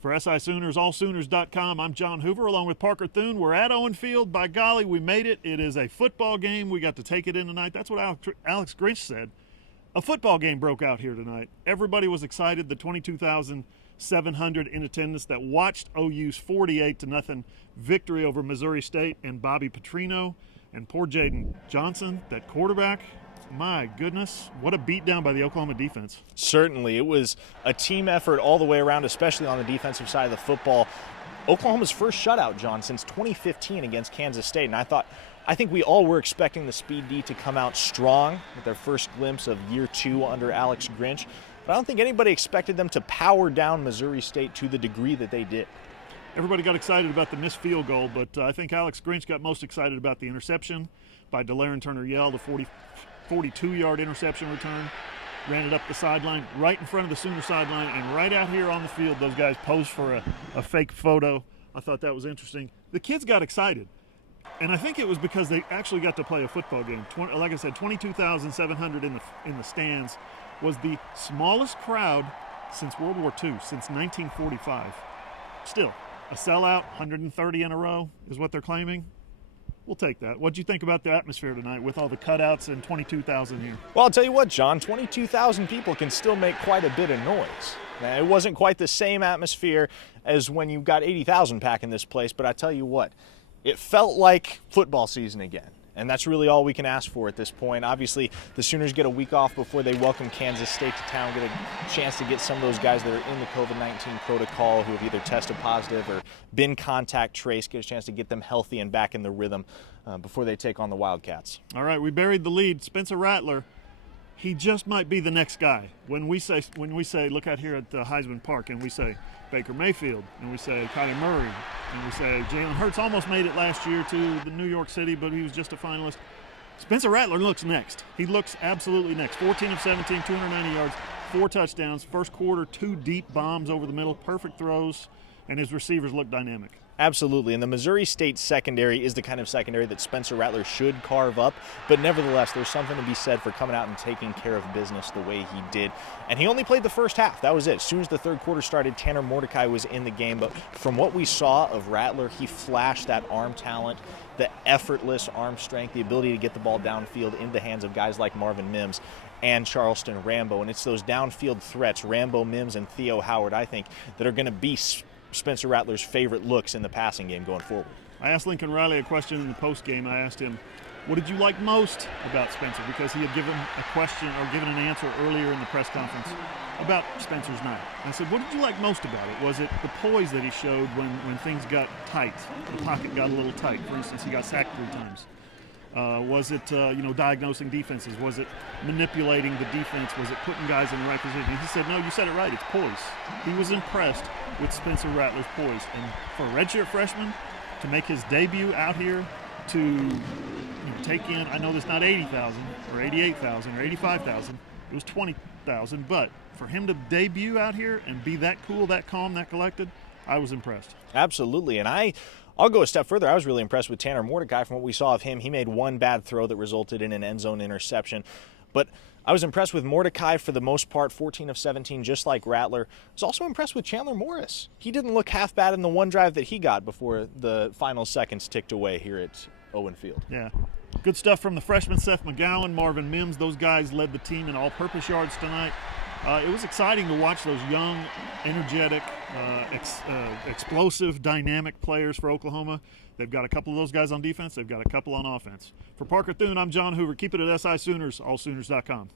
For SI Sooners, allsooners.com, I'm John Hoover along with Parker Thune. We're at Owen Field. By golly, we made it. It is a football game. We got to take it in tonight. That's what Alex Grinch said. A football game broke out here tonight. Everybody was excited. The 22,700 in attendance that watched OU's 48-0 victory over Missouri State and Bobby Petrino and poor Jaden Johnson, that quarterback. My goodness, what a beatdown by the Oklahoma defense. Certainly. It was a team effort all the way around, especially on the defensive side of the football. Oklahoma's first shutout, John, since 2015 against Kansas State. And I think we all were expecting the Speed D to come out strong with their first glimpse of year two under Alex Grinch. But I don't think anybody expected them to power down Missouri State to the degree that they did. Everybody got excited about the missed field goal, but I think Alex Grinch got most excited about the interception by DeLaren Turner-Yell, the 42-yard interception return. Ran it up the sideline, right in front of the Sooner sideline, and right out here on the field, those guys posed for a fake photo. I thought that was interesting. The kids got excited, and I think it was because they actually got to play a football game. Like I said, 22,700 in the stands was the smallest crowd since World War II, since 1945. Still, a sellout, 130 in a row is what they're claiming. We'll take that. What'd you think about the atmosphere tonight with all the cutouts and 22,000 here? Well, I'll tell you what, John, 22,000 people can still make quite a bit of noise. Now, it wasn't quite the same atmosphere as when you got 80,000 packing this place, but I tell you what, it felt like football season again. And that's really all we can ask for at this point. Obviously, the Sooners get a week off before they welcome Kansas State to town, get a chance to get some of those guys that are in the COVID-19 protocol who have either tested positive or been contact traced, get a chance to get them healthy and back in the rhythm before they take on the Wildcats. All right, we buried the lead. Spencer Rattler, he just might be the next guy. When we say look out here at Heisman Park, and we say Baker Mayfield, and we say Kyler Murray, and we say Jalen Hurts almost made it last year to the New York City, but he was just a finalist. Spencer Rattler looks next. He looks absolutely next. 14 of 17, 290 yards, 4 touchdowns. First quarter, 2 deep bombs over the middle, perfect throws, and his receivers look dynamic. Absolutely, and the Missouri State secondary is the kind of secondary that Spencer Rattler should carve up, but nevertheless, there's something to be said for coming out and taking care of business the way he did. And he only played the first half. That was it. As soon as the third quarter started, Tanner Mordecai was in the game, but from what we saw of Rattler, he flashed that arm talent, the effortless arm strength, the ability to get the ball downfield into the hands of guys like Marvin Mims and Charleston Rambo. And it's those downfield threats, Rambo, Mims, and Theo Howard, I think, that are going to be Spencer Rattler's favorite looks in the passing game going forward. I asked Lincoln Riley a question in the postgame. I asked him, what did you like most about Spencer? Because he had given a question or given an answer earlier in the press conference about Spencer's night. I said, what did you like most about it? Was it the poise that he showed when things got tight? The pocket got a little tight. For instance, he got sacked 3 times. Was it, diagnosing defenses? Was it manipulating the defense? Was it putting guys in the right position? And he said, no, you said it right. It's poise. He was impressed with Spencer Rattler's poise. And for a redshirt freshman to make his debut out here to take in, I know there's not 80,000 or 88,000 or 85,000. It was 20,000. But for him to debut out here and be that cool, that calm, that collected, I was impressed. Absolutely. And I'll go a step further. I was really impressed with Tanner Mordecai from what we saw of him. He made one bad throw that resulted in an end zone interception. But I was impressed with Mordecai for the most part, 14 of 17, just like Rattler. I was also impressed with Chandler Morris. He didn't look half bad in the one drive that he got before the final seconds ticked away here at Owen Field. Yeah. Good stuff from the freshman Seth McGowan, Marvin Mims. Those guys led the team in all-purpose yards tonight. It was exciting to watch those young, energetic, explosive, dynamic players for Oklahoma. They've got a couple of those guys on defense. They've got a couple on offense. For Parker Thune, I'm John Hoover. Keep it at SI Sooners, allsooners.com.